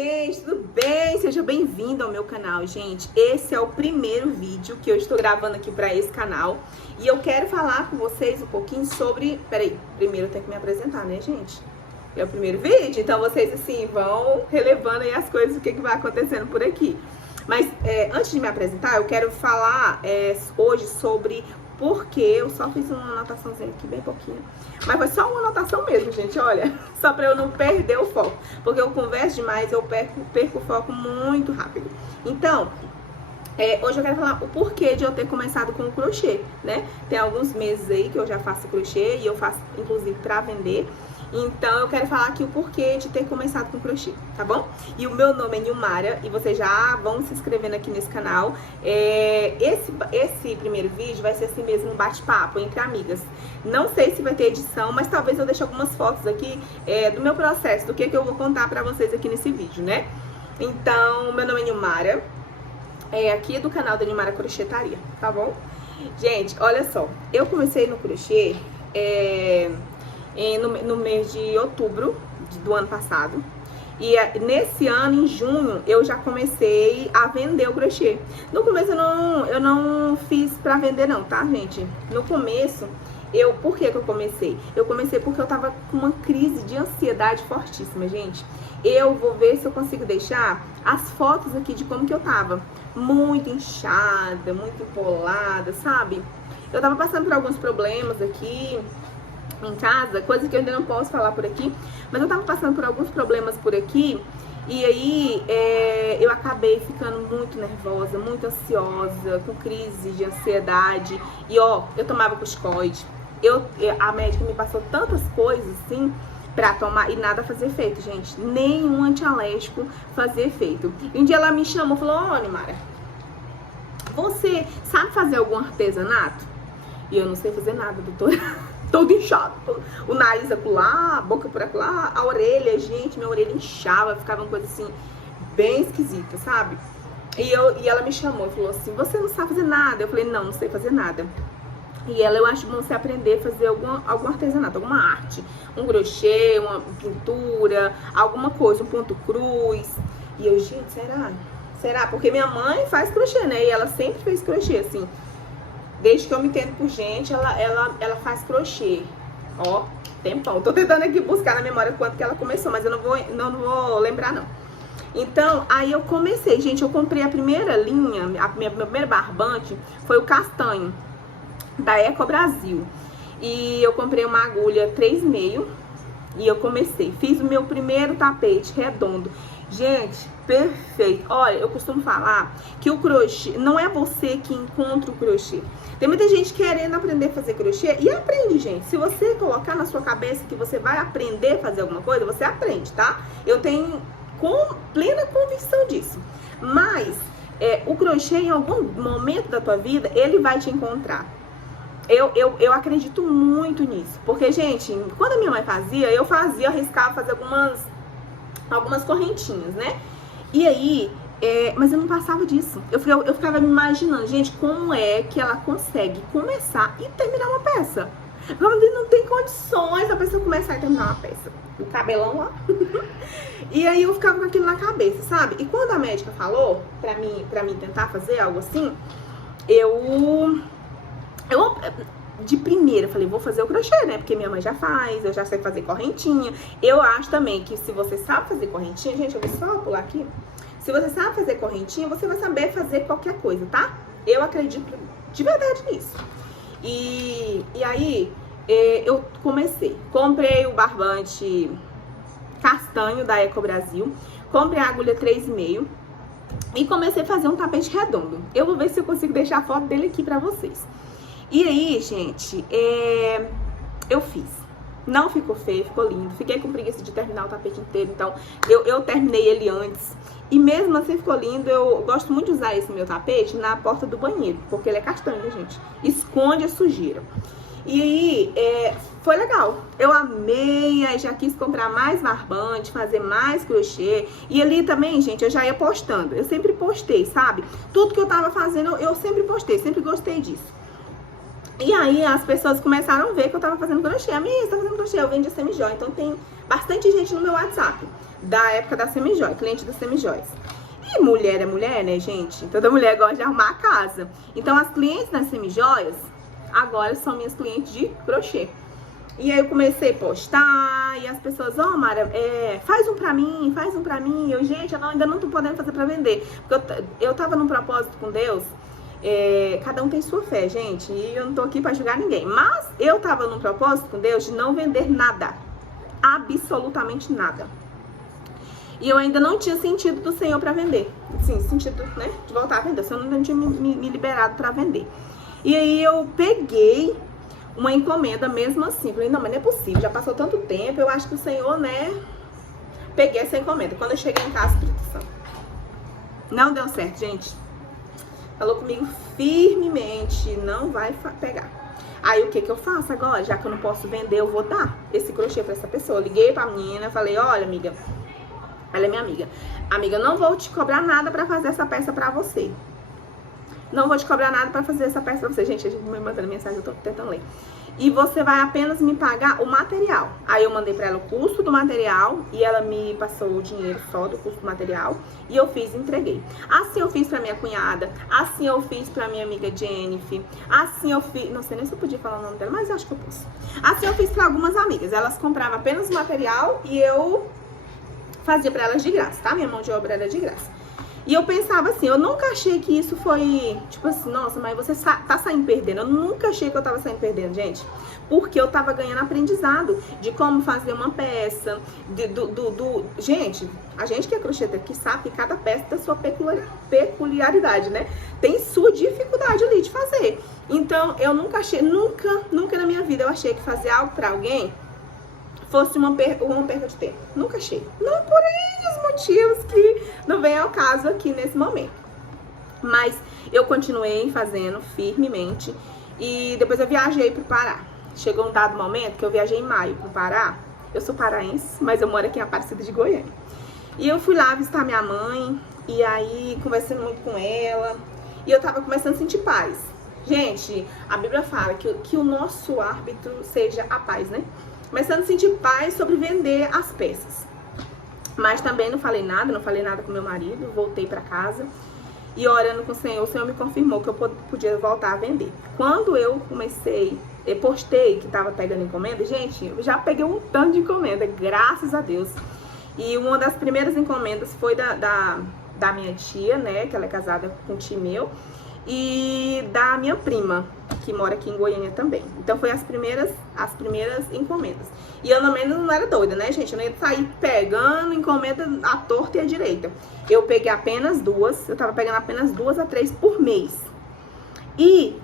gente, tudo bem? Seja bem-vindo ao meu canal, gente. Esse é o primeiro vídeo que eu estou gravando aqui para esse canal. E eu quero falar com vocês um pouquinho sobre... Peraí, primeiro eu tenho que me apresentar, né, gente? É o primeiro vídeo, então vocês, assim, vão relevando aí as coisas, o que vai acontecendo por aqui. Mas, antes de me apresentar, eu quero falar hoje sobre... Porque eu só fiz uma anotaçãozinha aqui, bem pouquinho. Mas foi só uma anotação mesmo, gente, olha. Só pra eu não perder o foco. Porque eu converso demais, eu perco o foco muito rápido. Então, hoje eu quero falar o porquê de eu ter começado com o crochê, né? Tem alguns meses aí que eu já faço crochê e eu faço, inclusive, pra vender. Então, eu quero falar aqui o porquê de ter começado com crochê, tá bom? E o meu nome é Nilmara e vocês já vão se inscrevendo aqui nesse canal. Esse primeiro vídeo vai ser assim mesmo, um bate-papo entre amigas. Não sei se vai ter edição, mas talvez eu deixe algumas fotos aqui do meu processo, do que eu vou contar pra vocês aqui nesse vídeo, né? Então, meu nome é Nilmara, aqui do canal da Nilmara Crochetaria, tá bom? Gente, olha só, eu comecei no crochê... no mês de outubro do ano passado. E nesse ano, em junho, eu já comecei a vender o crochê. No começo eu não fiz pra vender não, tá, gente? No começo, por que eu comecei? Eu comecei porque eu tava com uma crise de ansiedade fortíssima, gente. Eu vou ver se eu consigo deixar as fotos aqui de como que eu tava. Muito inchada, muito empolada, sabe? Eu tava passando por alguns problemas aqui em casa, coisa que eu ainda não posso falar por aqui, mas eu tava passando por alguns problemas por aqui, e aí eu acabei ficando muito nervosa, muito ansiosa, com crise de ansiedade, e ó, eu tomava corticoide, a médica me passou tantas coisas assim, pra tomar, e nada fazia efeito, gente, nenhum antialérgico fazia efeito. E um dia ela me chamou e falou, ó, Nilmara, você sabe fazer algum artesanato? E eu não sei fazer nada, doutora. Todo inchado, o nariz acolá, a boca por acolá, a orelha, gente, minha orelha inchava, ficava uma coisa assim, bem esquisita, sabe? E ela me chamou e falou assim, você não sabe fazer nada? Eu falei, não sei fazer nada. E ela, eu acho bom você aprender a fazer algum artesanato, alguma arte, um crochê, uma pintura, alguma coisa, um ponto cruz. E eu, gente, será? Será? Porque minha mãe faz crochê, né? E ela sempre fez crochê, assim. Desde que eu me entendo por gente, ela faz crochê. Ó, tempão. Tô tentando aqui buscar na memória quanto que ela começou, mas eu não vou lembrar, não. Então, aí eu comecei. Gente, eu comprei a primeira linha, meu primeiro barbante foi o castanho, da Eco Brasil. E eu comprei uma agulha 3,5 e eu comecei. Fiz o meu primeiro tapete redondo. Gente, perfeito. Olha, eu costumo falar que o crochê, não é você que encontra o crochê. Tem muita gente querendo aprender a fazer crochê e aprende, gente. Se você colocar na sua cabeça que você vai aprender a fazer alguma coisa, você aprende, tá? Eu tenho plena convicção disso. Mas o crochê, em algum momento da tua vida, ele vai te encontrar. Eu acredito muito nisso. Porque, gente, quando a minha mãe fazia, eu arriscava fazer algumas correntinhas, né? E aí, mas eu não passava disso. Eu ficava me imaginando, gente, como é que ela consegue começar e terminar uma peça? Não tem condições a pessoa começar e terminar uma peça. O cabelão lá. E aí eu ficava com aquilo na cabeça, sabe? E quando a médica falou pra mim tentar fazer algo assim, eu de primeira falei, vou fazer o crochê, né? Porque minha mãe já faz, eu já sei fazer correntinha. Eu acho também que se você sabe fazer correntinha, gente, eu vou só pular aqui. Se você sabe fazer correntinha, você vai saber fazer qualquer coisa, tá? Eu acredito de verdade nisso. E aí, eu comecei. Comprei o barbante castanho da Eco Brasil. Comprei a agulha 3,5 e comecei a fazer um tapete redondo. Eu vou ver se eu consigo deixar a foto dele aqui pra vocês. E aí, gente, eu fiz. Não ficou feio, ficou lindo. Fiquei com preguiça de terminar o tapete inteiro, então eu terminei ele antes. E mesmo assim ficou lindo. Eu gosto muito de usar esse meu tapete na porta do banheiro, porque ele é castanho, né, gente? Esconde a sujeira. E aí, foi legal. Eu amei, aí já quis comprar mais barbante, fazer mais crochê. E ali também, gente, eu já ia postando. Eu sempre postei, sabe? Tudo que eu tava fazendo, eu sempre postei, sempre gostei disso. E aí as pessoas começaram a ver que eu tava fazendo crochê. Amiga, você tá fazendo crochê? Eu vendia semi-joia, então tem bastante gente no meu WhatsApp. da época da Semijoia, cliente das Semijoias. E mulher é mulher, né, gente? Toda mulher gosta de arrumar a casa. Então, as clientes das Semijoias agora são minhas clientes de crochê. E aí eu comecei a postar, e as pessoas, Mara, faz um pra mim, faz um pra mim. Eu, gente, ainda não tô podendo fazer pra vender. Porque eu tava num propósito com Deus, cada um tem sua fé, gente, e eu não tô aqui pra julgar ninguém. Mas eu tava num propósito com Deus de não vender nada, absolutamente nada. E eu ainda não tinha sentido do Senhor pra vender. Sim, sentido, né, de voltar a vender. O Senhor não tinha me liberado pra vender. E aí eu peguei uma encomenda mesmo assim. Falei, não, mas não é possível, já passou tanto tempo, eu acho que o Senhor, né... Peguei essa encomenda. Quando eu cheguei em casa, Espírito Santo, não deu certo, gente. Falou comigo firmemente, não vai pegar. Aí o que eu faço agora? Já que eu não posso vender, eu vou dar esse crochê pra essa pessoa. Eu liguei pra menina, falei, olha, amiga, ela é minha amiga. Amiga, não vou te cobrar nada pra fazer essa peça pra você. Não vou te cobrar nada pra fazer essa peça pra você. Gente, a gente me mandando mensagem, eu tô tentando ler. E você vai apenas me pagar o material. Aí eu mandei pra ela o custo do material e ela me passou o dinheiro só do custo do material. E eu fiz e entreguei. Assim eu fiz pra minha cunhada. Assim eu fiz pra minha amiga Jennifer. Assim eu fiz... Não sei nem se eu podia falar o nome dela, mas acho que eu posso. Assim eu fiz pra algumas amigas. Elas compravam apenas o material e eu fazia pra elas de graça, tá? Minha mão de obra era de graça. E eu pensava assim, eu nunca achei que isso foi, tipo assim, nossa, mas você tá saindo perdendo. Eu nunca achei que eu tava saindo perdendo, gente. Porque eu tava ganhando aprendizado de como fazer uma peça, Gente, a gente que é crocheta aqui sabe que cada peça tem sua peculiaridade, né? Tem sua dificuldade ali de fazer. Então, eu nunca achei, nunca na minha vida eu achei que fazer algo pra alguém fosse uma perda de tempo. Nunca achei. Não por os motivos que não vem ao caso aqui nesse momento. Mas eu continuei fazendo firmemente. E depois eu viajei pro Pará. Chegou um dado momento que eu viajei em maio pro Pará. Eu sou paraense, mas eu moro aqui em Aparecida de Goiânia. E eu fui lá visitar minha mãe. E aí, conversando muito com ela. E eu tava começando a sentir paz. Gente, a Bíblia fala que o nosso árbitro seja a paz, né? Começando a sentir paz sobre vender as peças. Mas também não falei nada com meu marido. Voltei pra casa e orando com o Senhor me confirmou que eu podia voltar a vender. Quando eu postei que tava pegando encomenda, gente, eu já peguei um tanto de encomenda, graças a Deus. E uma das primeiras encomendas foi da minha tia, né, que ela é casada com um tio meu, e da minha prima, que mora aqui em Goiânia também. Então foi as primeiras encomendas. E eu não era doida, né, gente? Eu não ia sair pegando encomenda à torta e à direita. Eu peguei apenas 2, eu tava pegando apenas 2 a 3 por mês. E,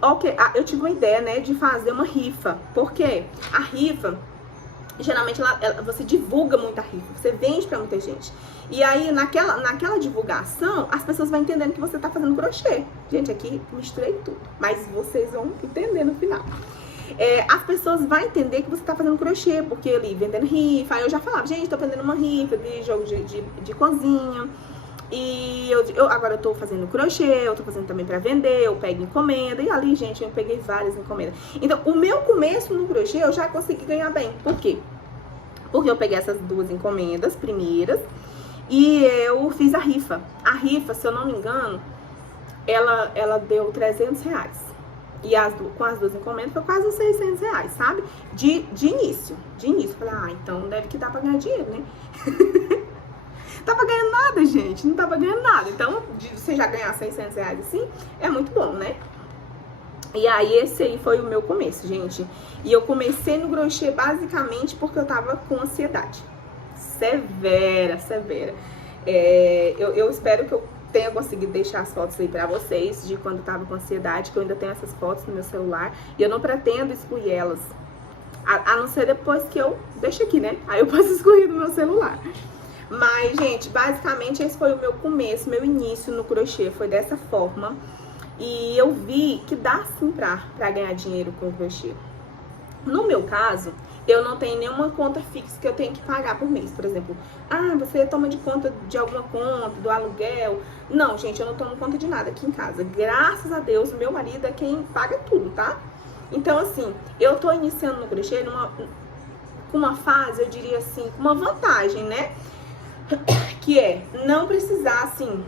eu tive uma ideia, né, de fazer uma rifa. Por quê? A rifa, geralmente, você divulga muita rifa, você vende pra muita gente. E aí, naquela divulgação, as pessoas vão entendendo que você tá fazendo crochê. Gente, aqui misturei tudo, mas vocês vão entender no final. As pessoas vão entender que você tá fazendo crochê, porque ali, vendendo rifa, aí eu já falava, gente, tô vendendo uma rifa de jogo de cozinha. E agora eu tô fazendo crochê, eu tô fazendo também pra vender, eu pego encomenda. E ali, gente, eu peguei várias encomendas. Então, o meu começo no crochê, eu já consegui ganhar bem. Por quê? Porque eu peguei essas 2 encomendas primeiras e eu fiz a rifa. A rifa, se eu não me engano, ela deu R$300. E com as 2 encomendas foi quase uns R$600, sabe? De início. Falei, então deve que dá pra ganhar dinheiro, né? Tava ganhando nada, gente. Não tava ganhando nada. Então, você já ganhar R$600 assim, é muito bom, né? E aí, esse aí foi o meu começo, gente. E eu comecei no crochê basicamente porque eu tava com ansiedade. Severa. Eu espero que eu tenha conseguido deixar as fotos aí pra vocês de quando eu tava com ansiedade, que eu ainda tenho essas fotos no meu celular. E eu não pretendo excluir elas. A não ser depois que eu deixo aqui, né? Aí eu posso excluir do meu celular. Mas, gente, basicamente esse foi o meu começo, meu início no crochê, foi dessa forma. E eu vi que dá sim pra ganhar dinheiro com o crochê. No meu caso, eu não tenho nenhuma conta fixa que eu tenho que pagar por mês. Por exemplo, você toma de conta de alguma conta, do aluguel. Não, gente, eu não tomo conta de nada aqui em casa. Graças a Deus, meu marido é quem paga tudo, tá? Então, assim, eu tô iniciando no crochê com uma fase, eu diria assim, com uma vantagem, né? que é não precisar, assim,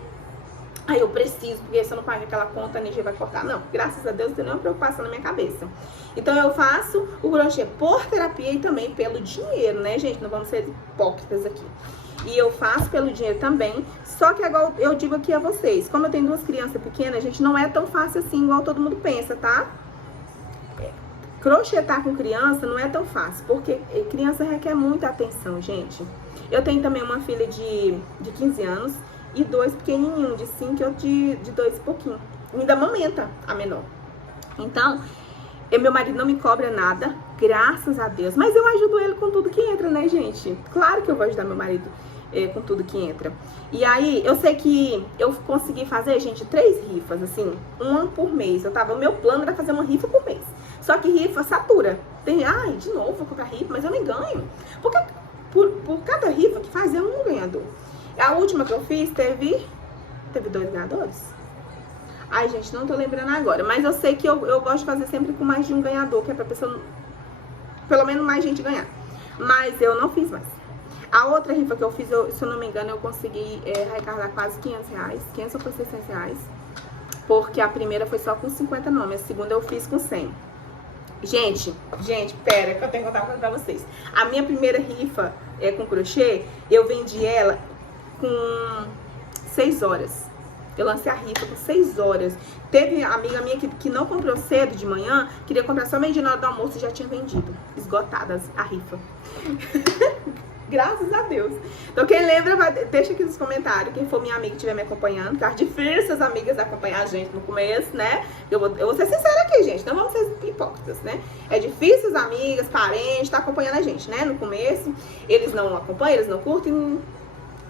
eu preciso, porque se eu não pagar aquela conta, a energia vai cortar. Não, graças a Deus, não tem nenhuma preocupação na minha cabeça. Então, eu faço o crochê por terapia e também pelo dinheiro, né, gente? Não vamos ser hipócritas aqui. E eu faço pelo dinheiro também, só que igual eu digo aqui a vocês, como eu tenho 2 crianças pequenas, gente, não é tão fácil assim, igual todo mundo pensa, tá? Crochetar com criança não é tão fácil, porque criança requer muita atenção, gente. Eu tenho também uma filha de 15 anos e 2 pequenininhos, de 5 e outro de 2 e pouquinho. Ainda amamenta a menor. Então, meu marido não me cobra nada, graças a Deus. Mas eu ajudo ele com tudo que entra, né, gente? Claro que eu vou ajudar meu marido com tudo que entra. E aí, eu sei que eu consegui fazer, gente, 3 rifas, assim, uma por mês. O meu plano era fazer uma rifa por mês. Só que rifa satura. Tem, de novo, vou comprar rifa, mas eu nem ganho. Porque por cada rifa que faz, é um ganhador. A última que eu fiz, teve 2 ganhadores. Ai, gente, não tô lembrando agora. Mas eu sei que eu gosto de fazer sempre com mais de um ganhador, que é pra pessoa, pelo menos mais gente ganhar. Mas eu não fiz mais. A outra rifa que eu fiz, se eu não me engano, eu consegui arrecadar quase 500 reais. 500 ou foi 600 reais. Porque a primeira foi só com 50 nomes. A segunda eu fiz com 100. Gente, pera, que eu tenho que contar uma coisa pra vocês. A minha primeira rifa com crochê, eu vendi ela com 6 horas. Eu lancei a rifa com 6 horas. Teve amiga minha que não comprou cedo de manhã, queria comprar só meio-dia na hora do almoço e já tinha vendido. Esgotada a rifa. Graças a Deus. Então quem lembra, deixa aqui nos comentários. Quem for minha amiga e estiver me acompanhando, que é difícil as amigas acompanhar a gente no começo, né? Eu vou ser sincera aqui, gente. Não vamos ser hipócritas, né? É difícil as amigas, parentes, estar acompanhando a gente, né? No começo, eles não acompanham, eles não curtem.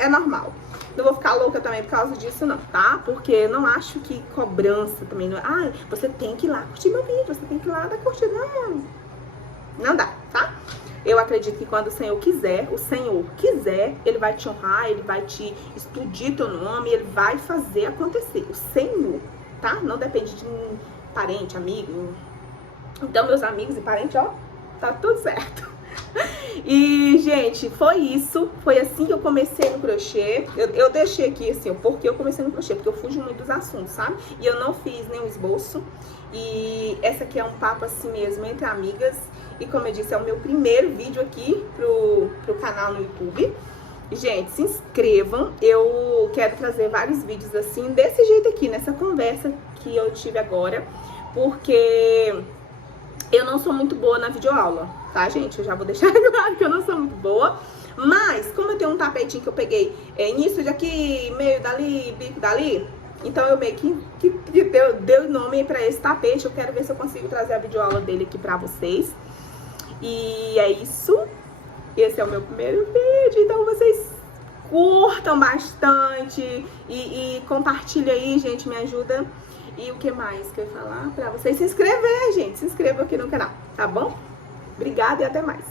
É normal. Não vou ficar louca também por causa disso, não, tá? Porque eu não acho que cobrança também não é. Você tem que ir lá curtir meu vídeo, você tem que ir lá dar curtida. Não dá, tá? Eu acredito que quando o Senhor quiser, Ele vai te honrar, Ele vai te explodir teu nome, Ele vai fazer acontecer. O Senhor, tá? Não depende de um parente, amigo. Então, meus amigos e parentes, ó, tá tudo certo. E, gente, foi isso. Foi assim que eu comecei no crochê. Eu deixei aqui, assim, porque eu comecei no crochê, porque eu fujo muito dos assuntos, sabe? E eu não fiz nenhum esboço. E essa aqui é um papo assim mesmo, entre amigas. E como eu disse, é o meu primeiro vídeo aqui pro canal no YouTube. Gente, se inscrevam. Eu quero trazer vários vídeos assim, desse jeito aqui, nessa conversa que eu tive agora. Porque eu não sou muito boa na videoaula, tá, gente? Eu já vou deixar claro que eu não sou muito boa. Mas, como eu tenho um tapetinho que eu peguei início daqui, meio dali, bico dali, então eu meio que deu nome pra esse tapete. Eu quero ver se eu consigo trazer a videoaula dele aqui pra vocês. E é isso. Esse é o meu primeiro vídeo. Então vocês curtam bastante e compartilhem aí, gente, me ajuda. E o que mais que eu ia falar pra vocês? Se inscrever, gente. Se inscrevam aqui no canal, tá bom? Obrigada e até mais.